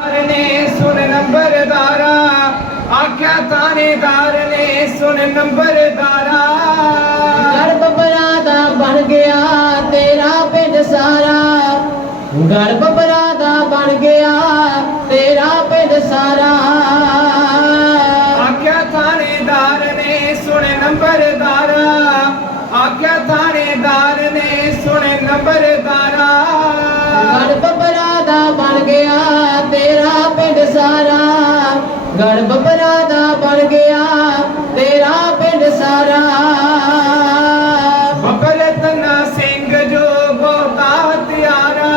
ਨੇ ਸੁਣ ਨੰਬਰਦਾਰਾ ਆਖਿਆ ਥਾਣੇਦਾਰ ਨੇ ਸੁਣ ਨੰਬਰਦਾਰਾ। ਗੜ ਬੱਬਰਾ ਦਾ ਬਣ ਗਿਆ ਤੇਰਾ ਪਿੰਡ ਸਾਰਾ। ਗੜ ਬੱਬਰਾ ਦਾ ਬਣ ਗਿਆ ਤੇਰਾ ਪਿੰਡ ਸਾਰਾ। ਆਖਿਆ ਥਾਣੇਦਾਰ ਨੇ ਸੁਣ ਨੰਬਰਦਾਰਾ ਆਖਿਆ ਥਾਣੇਦਾਰ ਨੇ ਸੁਣ ਨੰਬਰਦਾਰਾ। ਗੜ ਬੱਬਰਾ ਦਾ ਬਣ ਗਿਆ ਗੜ ਬੱਬਰਾ ਦਾ ਬਣ ਗਿਆ ਤੇਰਾ ਪਿੰਡ ਸਾਰਾ। ਬੱਬਰ ਤਨਾ ਸਿੰਘ ਜੋ ਬਹੁਤਾ ਹਥਿਆਰਾ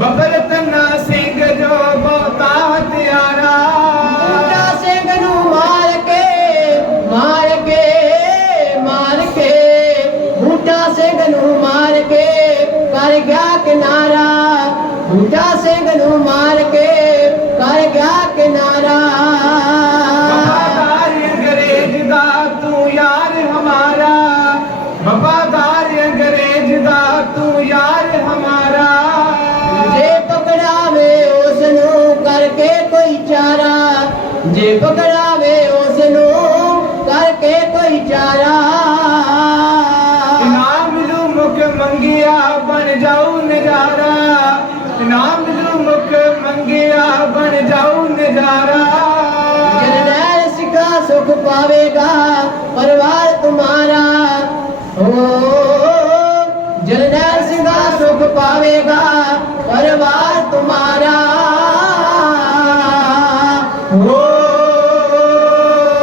ਬੱਬਰ ਤਨਾ ਸਿੰਘ ਜੋ ਬਹੁਤਾ ਹਥਿਆਰਾ। ਬੂਟਾ ਸਿੰਘ ਨੂੰ ਮਾਰ ਕੇ ਮਾਰ ਕੇ ਮਾਰ ਕੇ ਬੂਟਾ ਸਿੰਘ ਨੂੰ ਮਾਰ ਕੇ ਕਰ ਗਿਆ ਕਿਨਾਰਾ। ਅੰਗਰੇਜ਼ ਦਾ ਤੂੰ ਯਾਰ ਹਮਾਰਾ। ਜੇ ਪਕੜਾਵੇ ਉਸ ਨੂੰ ਕਰਕੇ ਕੋਈ ਚਾਰਾ। ਜੇ ਪਕੜਾਵੇ ਉਸ ਨੂੰ ਕਰਕੇ ਕੋਈ ਚਾਰਾ। ਇਨਾਮ ਮਿਲੂ ਮੁਖ ਮੰਗਿਆ ਬਣ ਜਾਊ ਨਜ਼ਾਰਾ। ਇਨਾਮ ਮਿਲੂ ਮੁਖ ਮੰਗਿਆ ਬਣ ਜਾਊ ਨਜ਼ਾਰਾ। ਜਰਨੈਲ ਸਿੱਖਾ ਸੁਖ ਪਾਵੇਗਾ। आवेगा परवार तुम्हारा हो